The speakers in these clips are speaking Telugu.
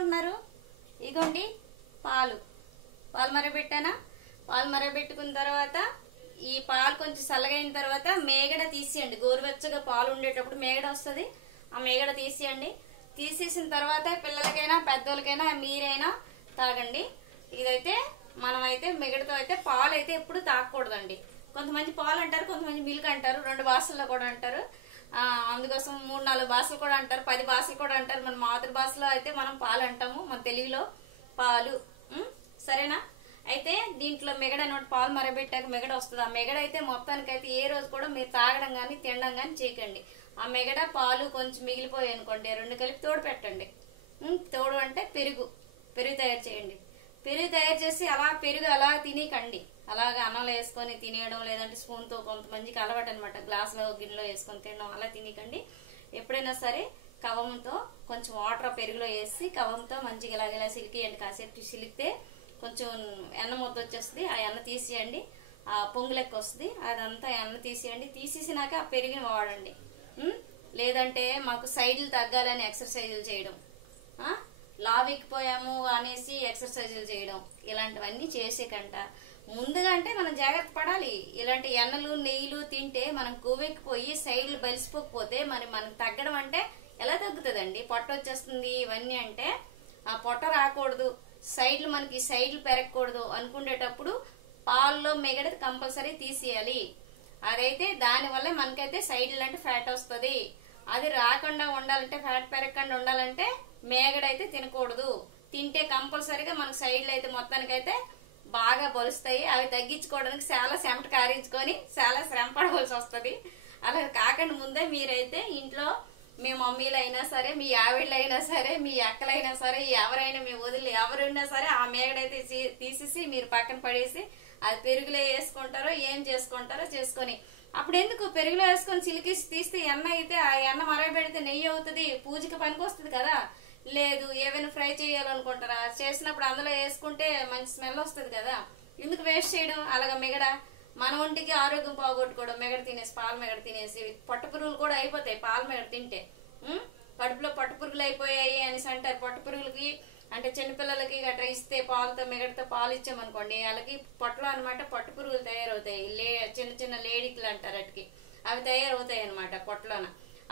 అనుకుంటున్నారు? ఇగోండి పాలు మరగబెట్టానా. పాలు మరగబెట్టుకున్న తర్వాత ఈ పాలు కొంచెం చల్లగైన తర్వాత మేగడ తీసేయండి. గోరువెచ్చగా పాలు ఉండేటప్పుడు మేగడ వస్తుంది, ఆ మేగడ తీసేయండి. తీసేసిన తర్వాత పిల్లలకైనా పెద్దోళ్ళకైనా మీరైనా తాగండి. ఇదైతే మనమైతే మిగడతో అయితే పాలు అయితే ఎప్పుడు తాగకూడదండి. కొంతమంది పాలు అంటారు, కొంతమంది మిల్క్ అంటారు, 2 భాషల్లో కూడా అంటారు. అందుకోసం 3-4 భాషలు కూడా అంటారు, 10 భాషలు కూడా అంటారు. మన మాతృభాషలో అయితే మనం పాలు అంటాము, మన తెలుగులో పాలు. సరేనా? అయితే దీంట్లో మెగడ నోటి పాలు మరబెట్టాక మెగడ వస్తుంది. ఆ మెగడ అయితే మొత్తానికైతే ఏ రోజు కూడా మీరు తాగడం కానీ తినడం కానీ చేయకండి. ఆ మెగడ పాలు కొంచెం మిగిలిపోయాయి అనుకోండి, 2 కలిపి తోడు పెట్టండి. తోడు అంటే పెరుగు తయారు చేయండి. పెరుగు తయారు చేసి అలా పెరుగు అలా తినేకండి. అలాగా అన్నంలో వేసుకొని తినేయడం, లేదంటే స్పూన్తో కొంతమందికి అలవాటు అనమాట, గ్లాసులో గిన్నెలో వేసుకొని తినడం, అలా తినేకండి. ఎప్పుడైనా సరే కవంతో కొంచెం వాటర్ పెరుగులో వేసి కవంతో మంచిగా ఇలాగ సిలికియండి. కాసేపు సిలికితే కొంచెం ఎన్న ముద్ద వచ్చేస్తుంది. ఆ ఎన్న తీసేయండి, ఆ పొంగు లెక్క వస్తుంది, అదంతా ఎన్న తీసేయండి. తీసేసినాక ఆ పెరుగుని వాడండి. లేదంటే మాకు సైడ్లు తగ్గాలని ఎక్సర్సైజులు చేయడం, లావెక్కిపోయాము అనేసి ఎక్సర్సైజులు చేయడం, ఇలాంటివన్నీ చేసేకంట ముందుగా అంటే మనం జాగ్రత్త పడాలి. ఇలాంటి ఎన్నలు నెయ్యిలు తింటే మనం కొవ్వెక్కిపోయి సైడ్లు బలిసిపోకపోతే మరి మనకు తగ్గడం అంటే ఎలా తగ్గుతుందండి? పొట్ట వచ్చేస్తుంది ఇవన్నీ అంటే ఆ పొట్ట రాకూడదు, మనకి సైడ్లు పెరగకూడదు అనుకునేటప్పుడు పాల్లో మెగడ కంపల్సరీ తీసేయాలి. అదైతే దానివల్ల మనకైతే సైడ్లు అంటే ఫ్యాట్ వస్తుంది. అది రాకుండా ఉండాలంటే, ఫ్యాట్ పెరగకుండా ఉండాలంటే మేగడైతే తినకూడదు. తింటే కంపల్సరీగా మనకు సైడ్లు అయితే మొత్తానికైతే బాగా బలుస్తాయి. అవి తగ్గించుకోవడానికి చాలా చెమట కారించుకొని చాలా శ్రమ పడవలసి వస్తుంది. అలా కాకుండా ముందే మీరైతే ఇంట్లో మీ మమ్మీలు అయినా సరే, మీ ఆవిడలు అయినా సరే, మీ అక్కలైనా సరే, ఎవరైనా మీ వదిలి ఎవరున్నా సరే ఆ మేగడైతే తీసేసి మీరు పక్కన పడేసి అది పెరుగులో వేసుకుంటారో ఏం చేసుకుంటారో చేసుకొని, అప్పుడు ఎందుకు పెరుగులో వేసుకొని చిలికేసి తీస్తే ఎన్న అయితే ఆ ఎన్న మరగబెడితే నెయ్యి అవుతుంది, పూజకి పనికి వస్తుంది కదా. లేదు ఏవైనా ఫ్రై చేయాలనుకుంటారా, చేసినప్పుడు అందులో వేసుకుంటే మంచి స్మెల్ వస్తుంది కదా. ఎందుకు వేస్ట్ చేయడం? అలాగా మెగడ మన ఒంటికి ఆరోగ్యం పోగొట్టుకోవడం. మెగడ తినేసి పాల మెగడ తినేసి పొట్ట పురుగులు కూడా అయిపోతాయి పాల మెగడ తింటే. కడుపులో పొట్ట పురుగులు అయిపోయాయి అనేసి అంటారు. పొట్ట పురుగులకి అంటే చిన్నపిల్లలకి గట్రా ఇస్తే పాలతో మెగడతో పాలు ఇచ్చామనుకోండి, వాళ్ళకి పొట్టలో అనమాట పొట్ట పురుగులు తయారవుతాయి. చిన్న చిన్న లేడీకులు అంటారు వాటికి, అవి తయారవుతాయి అనమాట పొట్టలోన.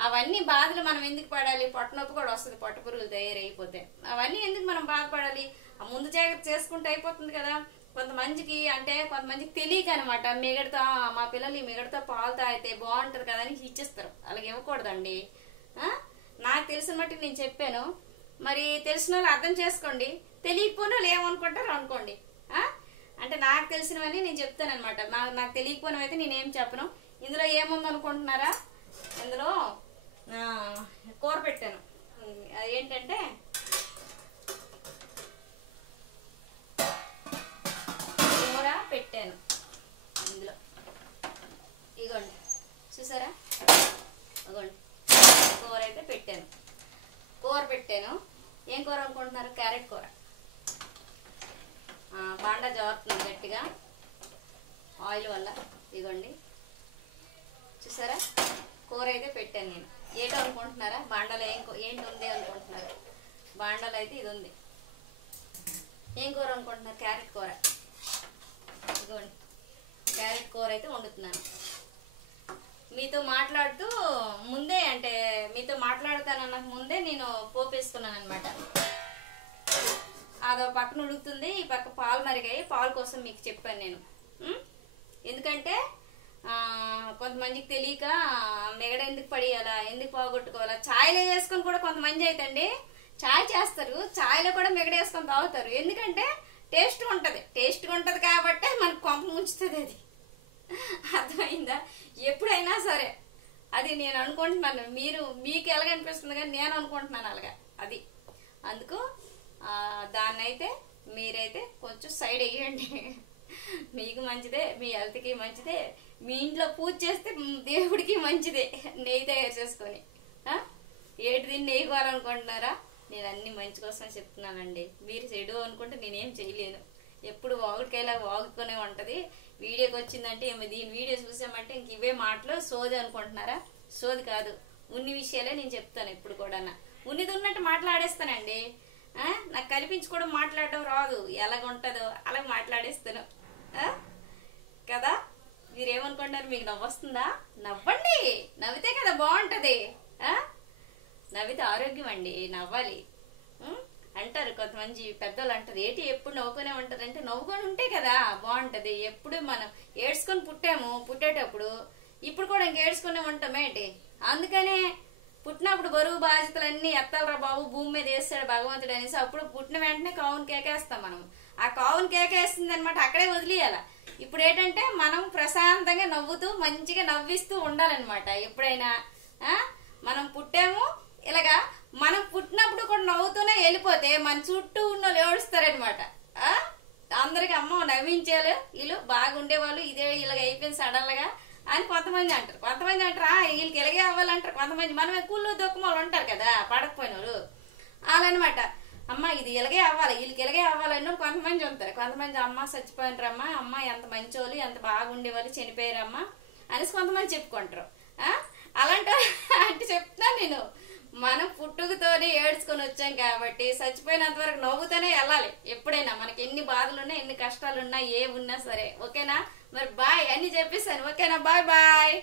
అవన్నీ బాధలు మనం ఎందుకు పడాలి? పొట్ట నొప్పి కూడా వస్తుంది పొట్ట పురుగులు తయారైపోతే. అవన్నీ ఎందుకు మనం బాధపడాలి? ఆ ముందు జాగ్రత్త చేసుకుంటే అయిపోతుంది కదా. కొంతమందికి తెలియక అనమాట, మిగడతో మా పిల్లలు ఈ మిగడతో పాలు తాగితే బాగుంటది కదా అని ఇచ్చేస్తారు. అలాగే ఇవ్వకూడదండి. నాకు తెలిసిన మట్టి నేను చెప్పాను, మరి తెలిసిన వాళ్ళు అర్థం చేసుకోండి. తెలియకపోయినా వాళ్ళు ఏమనుకుంటారు అనుకోండి. అంటే నాకు తెలిసినవన్నీ నేను చెప్తాను అనమాట. నాకు తెలియకపోయినవి అయితే నేనేం చెప్పను. ఇందులో ఏముంది అనుకుంటున్నారా? ఇందులో కూర పెట్టాను. ఏంటంటే కూర పెట్టాను. ఇందులో ఇగోండి చూసారా, ఇగోండి కూర అయితే పెట్టాను. ఏం కూర అనుకుంటున్నారు? క్యారెట్ కూర. బాండా జారుతుంది గట్టిగా ఆయిల్ వల్ల. ఇగోండి చూసారా, కూర అయితే పెట్టాను నేను. ఏంటో అనుకుంటున్నారా? బాండాలో ఏంటి ఉంది అనుకుంటున్నారు? బాండాలో అయితే ఇది ఉంది. ఏం కూర అనుకుంటున్నారు? క్యారెట్ కూర. ఇదిగోండి క్యారెట్ కూర అయితే వండుతున్నాను. మీతో మాట్లాడుతూ ముందే, అంటే మీతో మాట్లాడతానన్న ముందే నేను పోపేసుకున్నాను అనమాట. అదో పక్కన ఉడుకుతుంది, ఈ పక్క పాలు మరిగాయి. పాలు కోసం మీకు చెప్పాను నేను. ఎందుకంటే కొంతమందికి తెలియక మెగడ ఎందుకు పడేయాలా, ఎందుకు పోగొట్టుకోవాలా. ఛాయ్లో వేసుకొని కూడా కొంతమంది అయితే అండి ఛాయ్ చేస్తారు, ఛాయ్లో కూడా మెగడ వేసుకొని తాగుతారు. ఎందుకంటే టేస్ట్గా ఉంటుంది కాబట్టి మనకు కొంప ముంచుతుంది. అది అర్థమైందా? ఎప్పుడైనా సరే అది నేను అనుకుంటున్నాను. మీకు ఎలాగనిపిస్తుంది కానీ నేను అనుకుంటున్నాను అలాగా. అది అందుకు దాన్ని అయితే మీరైతే కొంచెం సైడ్ వేయండి. మీకు మంచిదే, మీ హెల్త్కి మంచిదే, మీ ఇంట్లో పూజ చేస్తే దేవుడికి మంచిదే. నెయ్యి తయారు చేసుకొని ఏటి దీన్ని నెయ్యి కోవాలనుకుంటున్నారా? నేను అన్ని మంచి కోసమే చెప్తున్నానండి. మీరు చెడు అనుకుంటే నేనేం చేయలేను. ఎప్పుడు వాగుడికైలా వాగుతూనే ఉంటది. వీడియోకి వచ్చిందంటే దీని వీడియో చూసామంటే ఇంక ఇవే మాటలు సోది అనుకుంటున్నారా? సోది కాదు, ఉన్ని విషయాలే నేను చెప్తాను. ఎప్పుడు కూడా ఉన్నది ఉన్నట్టు మాట్లాడేస్తానండి. నాకు కల్పించుకోవడం మాట్లాడడం రాదు, ఎలాగుంటుందో అలా మాట్లాడేస్తాను కదా. మీరేమనుకుంటారు? మీకు నవ్వొస్తుందా? నవ్వండి, నవ్వితే కదా బాగుంటది. నవ్వితే ఆరోగ్యం అండి, నవ్వాలి అంటారు కొంతమంది పెద్దోళ్ళు అంటారు. ఏంటి ఎప్పుడు నవ్వుకునే ఉంటారు అంటే, నవ్వుకొని ఉంటే కదా బాగుంటది. ఎప్పుడు మనం ఏడ్చుకొని పుట్టాము, పుట్టేటప్పుడు ఇప్పుడు కూడా ఇంక ఏడ్చుకునే ఉంటాం ఏంటి. అందుకనే పుట్టినప్పుడు బరువు బాధ్యతలన్నీ ఎత్తాలరా బాబు భూమి మీద వేస్తాడు భగవంతుడు అనేసి అప్పుడు పుట్టిన వెంటనే కావును కేకేస్తాం. మనం ఆ కావును కేకేస్తుంది అనమాట, అక్కడే వదిలేయాల. ఇప్పుడు ఏంటంటే మనం ప్రశాంతంగా నవ్వుతూ మంచిగా నవ్విస్తూ ఉండాలన్నమాట. ఎప్పుడైనా మనం పుట్టాము ఇలాగా, మనం పుట్టినప్పుడు కూడా నవ్వుతూనే వెళ్ళిపోతే మన చుట్టూ ఉన్న వాళ్ళు ఏడుస్తారనమాట. అందరికి అమ్మ నవ్వించారు వీళ్ళు బాగుండేవాళ్ళు, ఇదే ఇలాగ అయిపోయింది సడన్ గా అని కొంతమంది అంటారు. కొంతమంది అంటారు వీళ్ళకి ఇలాగే అవ్వాలంటారు. కొంతమంది మనం కూల్లో దొక్కుమోళ్ళు ఉంటారు కదా పడకపోయిన వాళ్ళు, వాళ్ళనమాట. అమ్మ ఇది ఇలాగే అవ్వాలి, వీళ్ళకి ఇలాగే అవ్వాలని కొంతమంది ఉంటారు. కొంతమంది అమ్మ చచ్చిపోయినరమ్మా, అమ్మ ఎంత మంచోళ్ళు ఎంత బాగుండేవాళ్ళు చనిపోయారమ్మా అనేసి కొంతమంది చెప్పుకుంటారు. అలాంటి అంటే చెప్తున్నాను నేను, మనం పుట్టుకతోనే ఏడ్చుకొని వచ్చాం కాబట్టి చచ్చిపోయినంత వరకు నవ్వుతూనే వెళ్ళాలి. ఎప్పుడైనా మనకి ఎన్ని బాధలున్నా ఎన్ని కష్టాలున్నా ఏ ఉన్నా సరే. ఓకేనా? మరి బాయ్ అన్ని చెప్పేసాను. ఓకేనా? Bye bye.